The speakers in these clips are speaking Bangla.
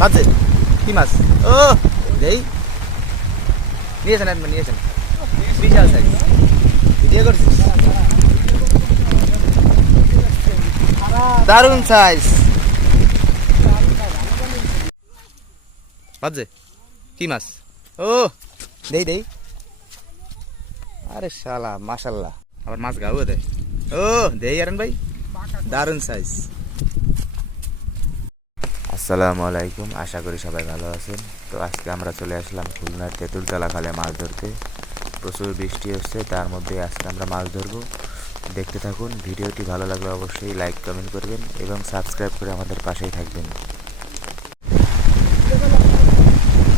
বাজে কি মাছ? ও দেই নিয়েছেন একবার নিয়েছেন বিশাল সাইজ ভিডিও করছিস দারুণ সাইজ বাজে কি মাছ? ও দেই দেই আরে শালা মাশাল্লাহ আবার মাছ গাও দেয় ও দেই আরেন ভাই দারুণ সাইজ। আসসালামু আলাইকুম, আশা করি সবাই ভালো আছেন। তো আজকে আমরা চলে আসলাম খুলনার তেঁতুলতলা খালে মাছ ধরতে। প্রচুর বৃষ্টি হচ্ছে, তার মধ্যে আজকে আমরা মাছ ধরবো। দেখতে থাকুন। ভিডিওটি ভালো লাগলে অবশ্যই লাইক কমেন্ট করবেন এবং সাবস্ক্রাইব করে আমাদের পাশেই থাকবেন।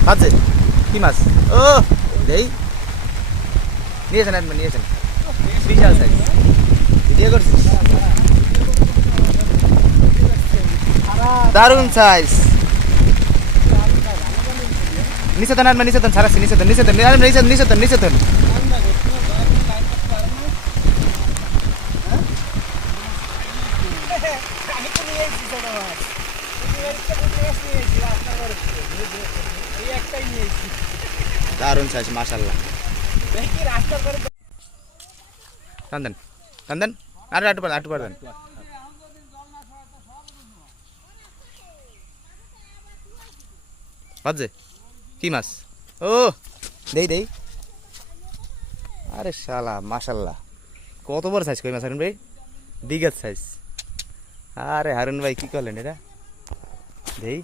বাজে কি মাছ? ও দেই নিয়েছেন একবার নিয়েছেন বিশাল সাইজ ভিডিও করছিস দারুণ সাইজ নিচে দেন নিচে দেন সারাচ্ছি নিচে দেন নিচে দেন নিচে নিচে দেন নিচে দেন দারুণ সাইজ মাশাআল্লাহ টান দেন টান দেন আর আটু পার দেন বাজে কি মাছ? ও দেই দেই আরে শালা মাশাল্লাহ কত বড় সাইজ কই মাছ হারুন ভাই বিঘাত সাইজ। আরে হারুন ভাই কি করলেন এটা দেই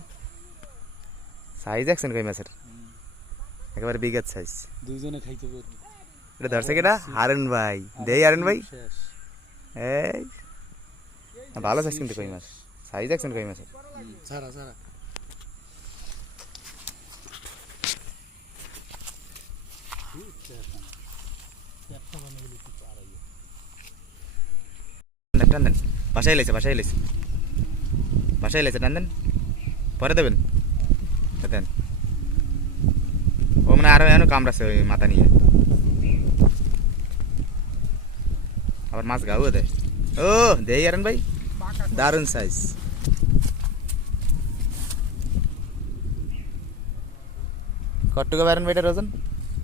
সাইজ দেখছেন কই মাছের একেবারে বিঘাত সাইজ দুইজনে খাইতে পারবো। এটা ধরছে কেটা হারুন ভাই দেই হারুন ভাই এই ভালো সাইজ কিন্তু কই মাছ সাইজ দেখছেন কই মাছের ছাড়া ছাড়া টান দেন বাসায় লাইছে টান দেন পরে দেবেন দেন ও মানে আরো এখনো কামড়াছে ওই মাথা নিয়ে আবার মাছ গাও দেয় ও দেই আরেন ভাই দারুণ সাইজ। কটটুকু বেরেন ভাইটার ওজন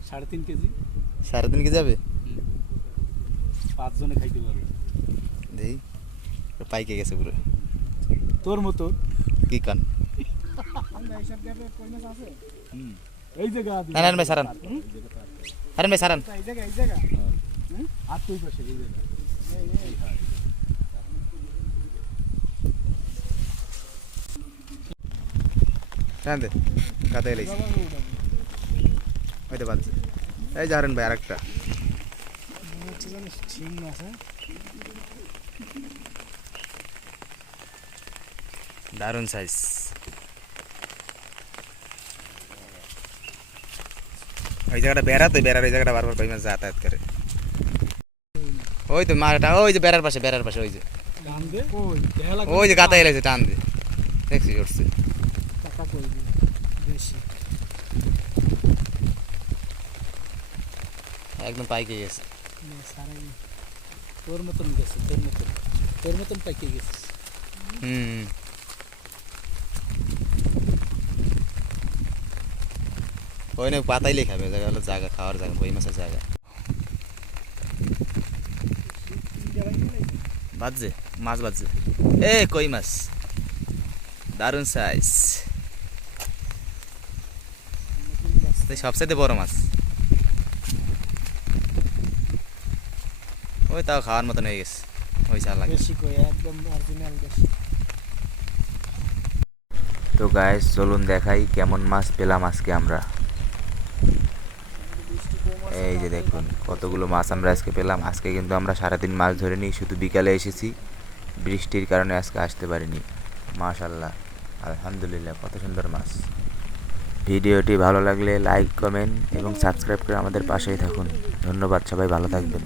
3.5 কেজি 3.5 কেজি যাবে 5 জনে খাইতে পারবে। দেই পাইকে গেছে পুরো তোর মতো কি কান এই জায়গা না না ভাই সারান আরেন ভাই সারান এই জায়গা আর তুই পাশে এই জায়গা টান দে কাতে লাইছে ওইটা বাজছে এই যে হারুন ভাই আরেকটা দারুণ সাইজ ওই জায়গাটা বেড়া তো বেড়ার ওই জায়গাটা বারবার কই মাছ যাতায়াত করে ওই তো মাটা ওই যে বেড়ার পাশে ওই যে ওই যে গাতা এলাইছে টান দে দেখছি উঠছে একদম পাইকে গেছে তোর মতন গেছে তোর মতন পাইকে গেছে। ওই না পাতাইলে খাবে জায়গা হলো জায়গা খাওয়ার জায়গা বই মাছের জায়গা বাজছে মাছ বাজছে এ কই মাছ দারুণ সাইজ সবচাইতে বড় মাছ ওই তাও খাওয়ার মতন হয়ে গেছে ওই চা লাগে একদম অরিজিনাল তো গাইস চলুন দেখাই কেমন মাছ পেলাম আজকে আমরা। এই যে দেখুন কতগুলো মাছ আমরা আজকে পেলাম। আজকে কিন্তু আমরা সারাদিন মাছ ধরিনি, শুধু বিকালে এসেছি, বৃষ্টির কারণে আজকে আসতে পারিনি। মাশাআল্লাহ আলহামদুলিল্লাহ কত সুন্দর মাছ। ভিডিওটি ভালো লাগলে লাইক কমেন্ট এবং সাবস্ক্রাইব করে আমাদের পাশেই থাকুন। ধন্যবাদ, সবাই ভালো থাকবেন।